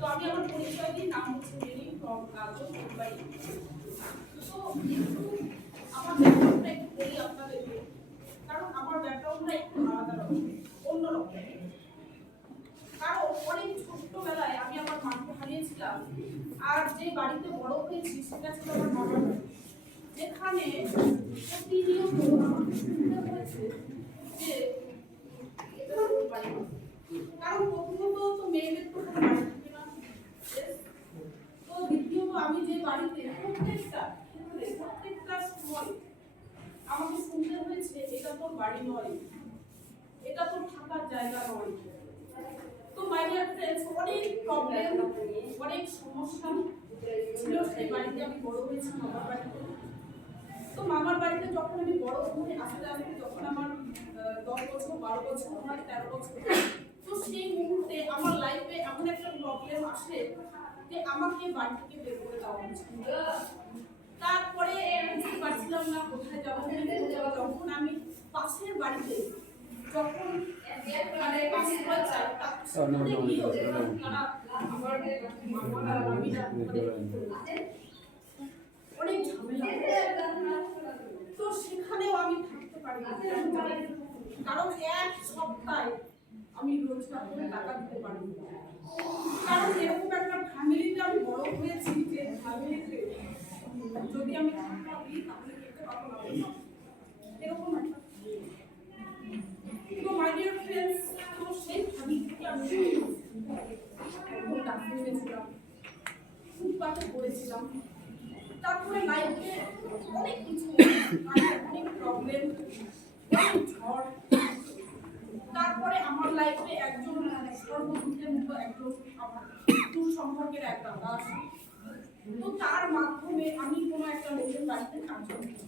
তো আমি আমার পরিচয় দিই, নাম হচ্ছে মেরি ফ্রম কাজল মুম্বাই। তো একটু আমার ব্যাকগ্রাউন্ডটা একটু বলি আপনাদেরকে, কারণ আমার ব্যাকগ্রাউন্ডটা একটু আলাদা রকম, অন্যরকম। কারণ অনেক ছোট্টবেলায় আমি আমার মাকে হারিয়েছিলাম, আর যে বাড়িতে বড় হয়েছি সেটা ছিল আমার মামার বাড়ি, যেখানে প্রতিনিয়ত আমাকে শুনতে হয়েছে যে এটা ওর বাড়ি। কারণ প্রথমত তো মেয়েদের তো কোনো বাড়ি থাকে না, তো দ্বিতীয়ত আমি যে বাড়িতে প্রত্যেকটা সময় আমাকে শুনতে হয়েছে এটা তোর বাড়ি নয়, এটা তোর থাকার জায়গা নয়। তো মাই ডিয়ার ফ্রেন্ডস, অনেক প্রবলেম, অনেক সমস্যা ছিল সেই বাড়িতে আমি বড় হয়েছি, মামার বাড়িতে। তো মামার বাড়িতে যখন আমি বড় হয়ে আস্তে আস্তে যখন আমার 10 বছর 12 বছর হয়, 13 বছর, তো সেই মুহূর্তে আমার লাইফে এমন একটা প্রবলেম আসে যে আমাকে বাড়ি থেকে বের করে দেওয়া হয়েছিল। তারপরে বুঝতে পারছিলাম না কোথায় যাবো। যখন আমি পাশের বাড়িতে যখন মানে আশ্রয় চাই, তারা অনেক ঝামেলা, তো সেখানেও আমি থাকতে পারি না, কারণ এক সপ্তাহে আমি রোজগার করে টাকা দিতে পারি। কারণ এরকম একটা ফ্যামিলিতে আমি বড় হয়েছি যে ফ্যামিলিতে যদি আমি টাকা দিই তাহলে খেতে পারবো না, এরকম একটা। তো মাই ডিয়ার ফ্রেন্ডস, তো সেই ফ্যামিলি থেকে আমি টাকা নিয়েছিলাম, ফুটপাতে পড়েছিলাম। তারপরে লাইফে অনেক কিছু, অনেক প্রবলেম, অনেক ঝড়। তারপরে আমার লাইফে একজন সর্বদূতের মতো একজন আমার দূর সম্পর্কের এক দাদা আসে। তো তার মাধ্যমে আমি কোনো একটা লোকের বাড়িতে কাজ করছি,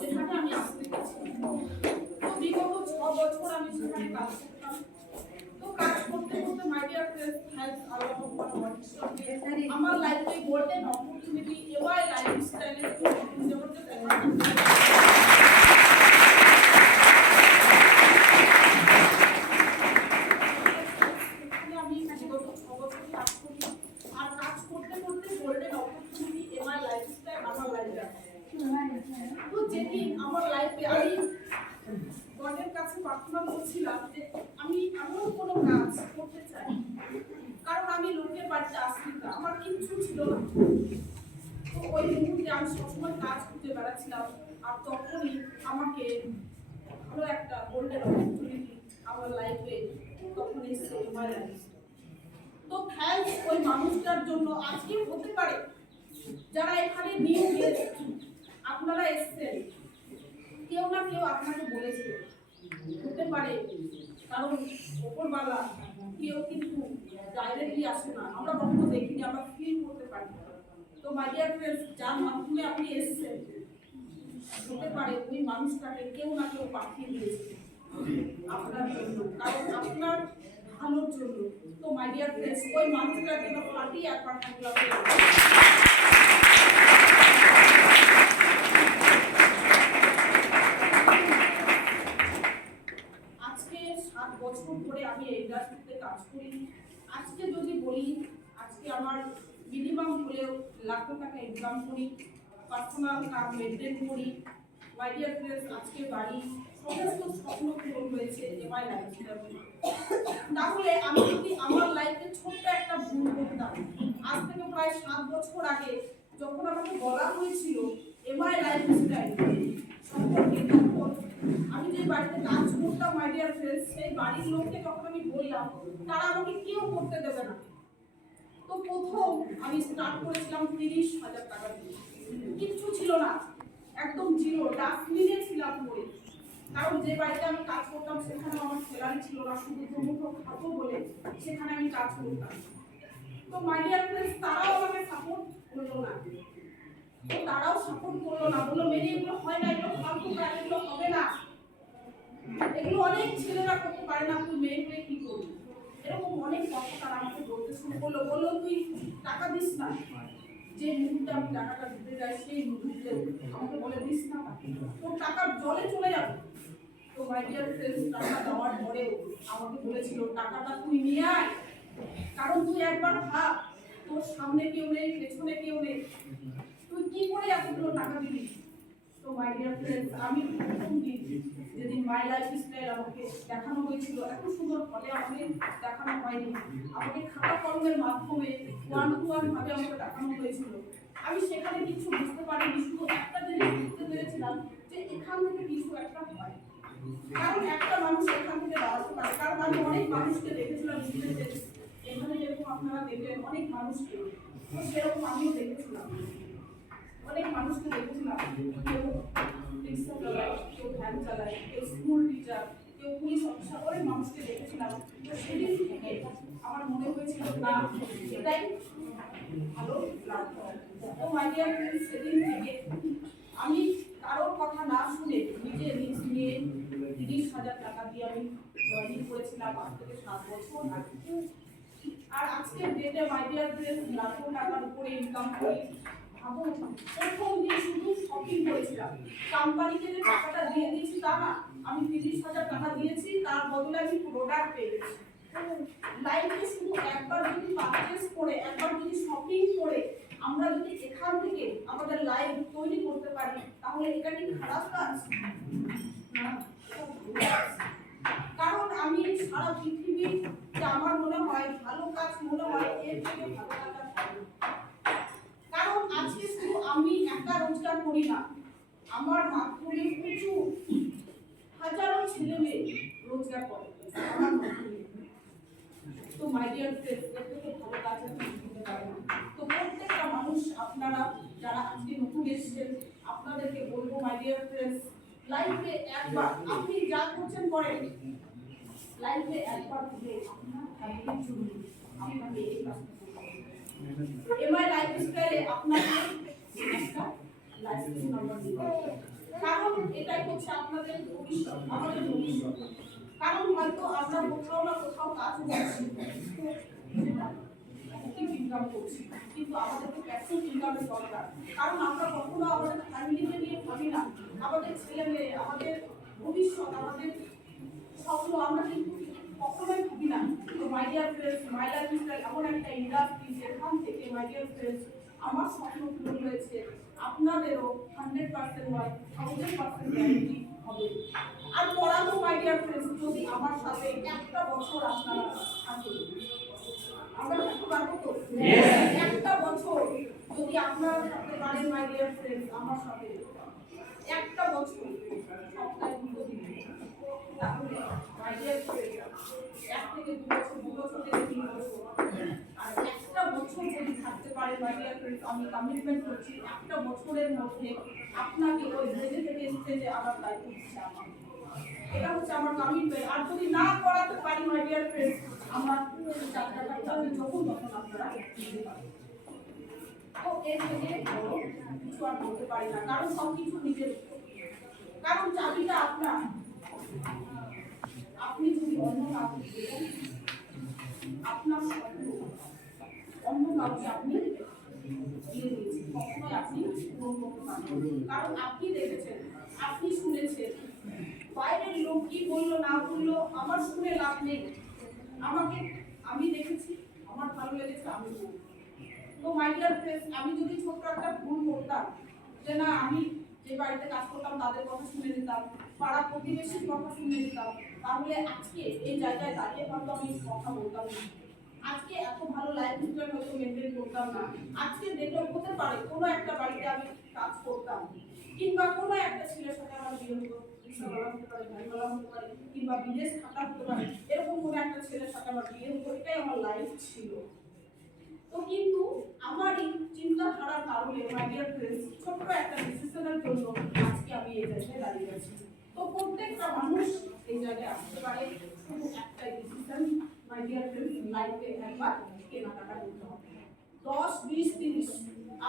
যেখানে আমি আসতে গেছি। তো বিগত 6 বছর আমি সেখানে কাজ করতাম। তো কাজ করতে করতে মাই ডিয়ার ফ্রেন্ডস, হ্যাজ আল্লাহ আমার লাইফে গোল্ডেন অপরচুনিটি এওয়াই লাইফস্টাইলের আমি বিগত 6 বছর কাজ করি, আর কাজ করতে করতে গোল্ডেন অপরচুনিটি এওয়াই লাইফস্টাইল আমার লাইফে। তো যেদিন আমার লাইফে আমি গডের কাছে প্রার্থনা করছিলাম যে আমি এমন কোনো কাজ করতে চাই, কারণ আমি লোকের বাড়িতে আসছি না, আমার কিচ্ছু ছিল না। তো ওই মুহূর্তে আমি সবসময় কাজ খুঁজে বেড়াচ্ছিলাম, আর তখনই আমাকে ভালো একটা গোল্ডেন অপরচুনিটি আমার লাইফে তখন এসেছে আমার লাইফে। তো থ্যাঙ্কস ওই মানুষটার জন্য। আজকে হতে পারে যারা এখানে নিউ গেস্ট আপনারা এসেছেন, কেউ না কেউ আপনাকে বলেছে, হতে পারে, কারণ উপরওয়ালা কেউ কিন্তু ডাইরেক্টলি আসে না, আমরা কখনো দেখিনি, আমরা ফিল করতে পারি। তো মাই ডিয়ার ফ্রেন্ডস, যার মাধ্যমে আপনি এসেছেন, হতে পারে ওই মানুষটাকে কেউ না কেউ পাঠিয়ে দিয়েছে আপনার জন্য, কারণ আপনার ভালোর জন্য। তো মাই ডিয়ার ফ্রেন্ডস, ওই মানুষটার জন্য পাঠিয়ে একবার থাকলাম। আজকে 7 বছর ধরে আমি এই ইন্ডাস্ট্রিতে কাজ করি। আজকে যদি বলি, আজকে আমার মিনিমাম হলেও লাখ টাকা ইনকাম করি, পার্সোনাল কাজ মেনটেন করি। মাই ডিয়ার ফ্রেন্ডস, আজকে বাড়ি, সমস্ত স্বপ্ন পূরণ হয়েছে এমআই লাইফস্টাইল। তাহলে আমি যদি আমার লাইফে ছোট্ট একটা ভুল করতাম, আজ থেকে প্রায় 7 বছর আগে যখন আমাকে বলা হয়েছিল এমআই লাইফস্টাইল সম্পর্কে, তখন আমি যে বাড়িতে কাজ করতাম মাই ডিয়ার ফ্রেন্ডস, সেই বাড়ির লোককে যখন আমি বললাম, তারা আমাকে কেউ করতে দেবে না। তো প্রথম আমি স্টার্ট করেছিলাম 30,000 টাকা দিয়ে, কিচ্ছু ছিল না, একদম জিরো, ডাস্টবিনে ছিলাম পড়ে। কারণ যে বাড়িতে আমি কাজ করতাম সেখানে আমার স্যালারি ছিল না, শুধু দুমুঠো খাবো বলে সেখানে আমি কাজ করতাম। তো মাই ডিয়ার ফ্রেন্ডস, তারাও আমাকে সাপোর্ট করলো না। তো তারাও সাপোর্ট করলো না, বললো মেরে এগুলো হয় না, এগুলো ফালতু কাজ, এগুলো হবে না, এগুলো অনেক ছেলেরা করতে পারে না, তুই মেয়ে হয়ে কি করবি, এরকম অনেক কথা তারা আমাকে বলতে শুরু করলো। বললো তুই টাকা দিস না, যে মুহূর্তে আমি টাকাটা দিতে যাই সেই মুহূর্তে আমাকে বলে দিস না, তোর টাকা জলে চলে যাবে। তো মাই ডিয়ার ফ্রেন্ডস, টাকা দেওয়ার পরেও আমাকে বলেছিল টাকাটা তুই নিয়ে আয়, কারণ তুই একবার ভাব, তোর সামনে কেউ নেই, পেছনে কেউ নেই, তুই কি করে এতগুলো টাকা দিবি? তো মাই ডিয়ার ফ্রেন্ডস, আমি প্রথম দিন যেদিন মাই লাইফ স্টাইল আমাকে দেখানো হয়েছিল, এত সুন্দর ফলে আমাকে দেখানো হয়নি, আমাকে খাতা কলমের মাধ্যমে ওয়ান টু ওয়ান ভাবে আমাকে দেখানো হয়েছিল। আমি সেখানে কিছু বুঝতে পারিনি, শুধু একটা জিনিস বুঝতে পেরেছিলাম যে এখান থেকে কিছু একটা হয়। কারণ একটা মানুষ এখান থেকে দাঁড়াতে পারে, কারণ আমি অনেক মানুষকে দেখেছিলাম নিজেদের, এখানে যেরকম আপনারা দেখলেন অনেক মানুষকে, তো সেরকম আমিও দেখেছিলাম অনেক মানুষকে দেখেছিলাম, কেউ রিক্সা চালায়, কেউ ভ্যান চালায়, কেউ স্কুল টিচার, কেউ পুলিশ অফিসার, অনেক মানুষকে দেখেছিলাম। তো সেদিন থেকে আমার মনে হয়েছিল না, এটাই ভালো লাগতো। তো মাই ডিয়ার ফ্রেন্ডস, সেদিন থেকে আমি কারোর কথা না শুনে নিজে রিস্ক নিয়ে 30,000 টাকা দিয়ে আমি জয়েনিং করেছিলাম আজ থেকে 7 বছর আগে। আর আজকের ডেটে মাই ডিয়ার ফ্রেন্ডস লাখো টাকার উপরে ইনকাম করি। ভাবো, প্রথম দিন শুধু শপিং করেছিলাম, কোম্পানিকে যে টাকাটা দিয়ে দিয়েছি তা না, আমি 30,000 টাকা দিয়েছি, তার বদলে আমি প্রোডাক্ট পেয়েছি। লাইফে শুধু একবার যদি পারচেজ করে, একবার যদি শপিং করে আমরা যদি এখান থেকে আমাদের লাইফ তৈরি করতে পারি, তাহলে এটা কি খারাপ কাজ? না, কারণ আমি সারা পৃথিবী যে আমার মনে হয় ভালো কাজ মনে হয় এর থেকে ভালো কাজ হয়। কারণ আজকে শুধু আমি একা রোজগার করি না, আমার মাধ্যমে প্রচুর হাজারো ছেলে মেয়ে রোজগার করে আমার মাধ্যমে। তো মাই ডিয়ার ফ্রেন্ডস, এর থেকে ভালো কাজ আমি করতে পারি না। তো প্রত্যেকটা মানুষ, আপনারা যারা আজকে নতুন এসেছেন, আপনাদেরকে বলবো মাই ডিয়ার ফ্রেন্ডস, লাইফে একবার আপনি যা করছেন করেন, লাইফে একবার হলে আপনার ফ্যামিলির জন্য আপনাকে এই কাজটা করতে হবে। এমআই লাইফস্টাইলে আপনাকে একটা লাইসেন্স নাম্বার দিতে হবে, কারণ এটাই হচ্ছে আপনাদের ভবিষ্যৎ, আমাদের ভবিষ্যৎ। কারণ হয়তো আমরা কোথাও না কোথাও কাজ করছি, ইনকাম করছি, কিন্তু আমাদেরকে প্যাসিভ ইনকামের দরকার। কারণ আমরা কখনো আমাদের ফ্যামিলিকে নিয়ে ভাবি না, আমাদের ছেলে মেয়ে, আমাদের ভবিষ্যৎ, আমাদের স্বপ্ন আমরা কিন্তু কখনোই ভাবি না। তো my dear friends, my life style এমন একটা ইন্ডাস্ট্রি যেখান থেকে মাই ডিয়ার ফ্রেন্ডস আমার স্বপ্ন পূরণ হয়েছে, আপনাদেরও 100% নয় 1000% গ্যারান্টি হবে। আর পড়ানো মাই ডিয়ার ফ্রেন্ডস, যদি আমার সাথে একটা বছর আপনারা থাকেন, আমরা থাকতে পারবো তো? একটা বছর যদি আপনারা থাকতে পারেন মাই ডিয়ার ফ্রেন্ডস আমার সাথে, একটা বছর সপ্তাহে 2 দিন, তাহলে মাই ডিয়ার ফ্রেন্ডস 1 থেকে 2 বছর, 2 বছর থেকে 3 বছর, আর একটা বছর যদি থাকতে পারে মাই ডিয়ার ফ্রেন্ডস, আমি কমিটমেন্ট করছি একটা বছরের মধ্যে আপনাকে ওই ভেজে থেকে স্টেজে আবার দায়িত্ব দিচ্ছে আমার, এটা হচ্ছে আমার কমিটমেন্ট। আর যদি না করাতে পারি মাই ডিয়ার ফ্রেন্ডস, আমার যাত্রাটা আমি যখন তখন আপনারা দিতে পারেন। তো এর থেকে বড় কিছু আর বলতে পারি না, কারণ সবকিছু নিজের, কারণ চাবিটা আপনার। আপনি যদি অন্য কাউকে দেন, আপনার স্বপ্ন অন্য কাউকে আপনি দিয়ে দিয়েছেন, কখনোই আপনি পূরণ করতে পারবেন। কারণ আপনি দেখেছেন, আপনি শুনেছেন, বাইরের লোক কি বললো না বললো আমার শুনে লাভ নেই, আমাকে আমি দেখেছি, আমার ভালো লেগেছে, আমি বলবো। তো মাই ডিয়ার ফ্রেন্ডস, আমি যদি ছোট্ট একটা ভুল করতাম, যে না আমি যে বাড়িতে কাজ করতাম তাদের কথা শুনে নিতাম, পাড়া প্রতিবেশীর কথা শুনে নিতাম, তাহলে আজকে এই জায়গায় দাঁড়িয়ে হয়তো আমি কথা বলতাম না, আজকে এত ভালো লাইফ স্টাইল হয়তো মেনটেন করতাম না। আজকে ডেটও হতে পারে কোনো একটা বাড়িতে আমি কাজ করতাম, কিংবা কোনো একটা ছেলের সাথে আমার বিয়ে হতো, রিক্সাওয়ালা হতে পারে, গাড়িওয়ালা হতে পারে, কিংবা বিদেশ থাকা হতে পারে, এরকম কোনো একটা ছেলের সাথে আমার বিয়ে হতো, এটাই আমার লাইফ ছিল। তো কিন্তু আমার এই চিন্তাধারার কারণে মাই ডিয়ার ফ্রেন্ডস, ছোট্ট একটা ডিসিশনের জন্য আজকে আমি এই জায়গায় দাঁড়িয়ে আছি। তো প্রত্যেকটা মানুষ এই জায়গায় আসতে পারে, শুধু একটা ডিসিশন মাই ডিয়ার ফ্রেন্ডস, লাইফে একবার কেনাকাটা করতে হবে। 10, 20, 30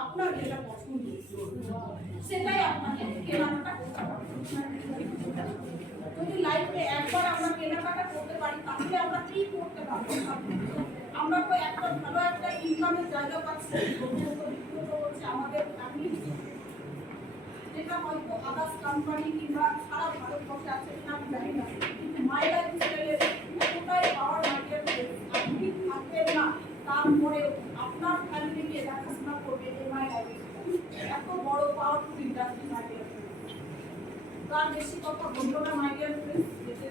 আপনার যেটা পছন্দ সেটাই আপনাকে কেনাকাটা করতে হবে। যদি লাইফে একবার আমরা কেনাকাটা করতে পারি, তাহলে আমরা কি করতে পারবো? আমরা তো একটা ভালো একটা ইনকামের জায়গা পাচ্ছি, হচ্ছে আমাদের ফ্যামিলি, যেটা হয়তো আদার্স কোম্পানি কিংবা সারা ভারতবর্ষে আছে কিনা আমি জানি না, কিন্তু মাই লাইফ স্টাইলে এতটাই পাওয়ার মার্কেট, আপনি থাকবেন তারপরে আপনার ফ্যামিলিকে দেখাশোনা করবে এমআই লাইফ এত বড় পাওয়ারফুল ইন্ডাস্ট্রি মাইডিয়ার। তার বেশি কথা বলবো না মাইডিয়ার ফ্রেন্ডস, যেতে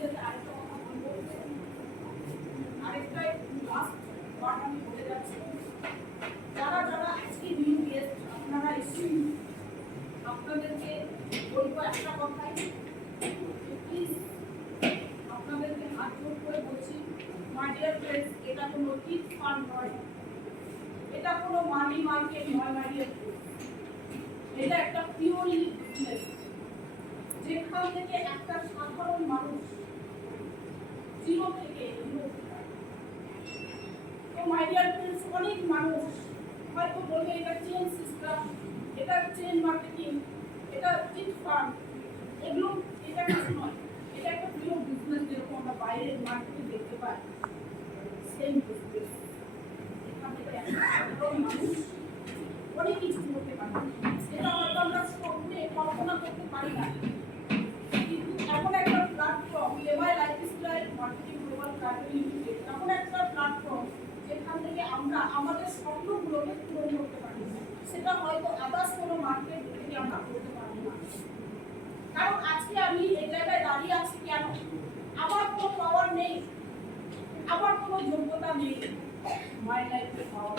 যেতে আরেকটা কথা বলবো, আরেকটা লাস্ট ওয়ার্ড আমি বলে যাচ্ছি। যারা যারা আজকে নিউ গেস্ট আপনারা এসেছেন, আপনাদেরকে বলবো একটা কথাই, প্লিজ আপনাদেরকে হাত জোর করে বলছি, মাই ডিয়ার ফ্রেন্ডস, এটা কোনো চিট ফান্ড নয়, এটা কোনো মানি মার্কেট নয় মাই ডিয়ার ফ্রেন্ডস, এটা একটা পিওরলি বিজনেস, যেখান থেকে একটা সাধারণ মানুষ জিরো থেকে হিরো হতে পারে। তো মাই ডিয়ার ফ্রেন্ডস, অনেক মানুষ হয়তো বলবে এটা চেন সিস্টেম, এটা চেন মার্কেটিং, এটা চিট ফান্ড, এগুলো এটা কিছু নয়, এটা একটা পিওর বিজনেস, যেরকম আমরা বাইরের মার্কেটে দেখতে পাই সেম বিজনেস। এখান থেকে একটা সাধারণ মানুষ অনেক কিছু করতে পারে, এটা হয়তো আমরা স্বপ্নে কল্পনা করতে পারি না, কিন্তু এমন একটা platform MI lifestyle marketing global private limited এমন একটা প্ল্যাটফর্ম যেখান থেকে আমরা আমাদের স্বপ্নগুলোকে পূরণ করতে পারি, সেটা হয়তো আদার্স কোনো মার্কেট থেকে আমরা করতে পারি না। কারণ আজকে আমি এই জায়গায় দাঁড়িয়ে আছি কেন? আমার কোনো পাওয়ার নেই, আমার কোনো যোগ্যতা নেই, মাই লাইফে পাওয়ার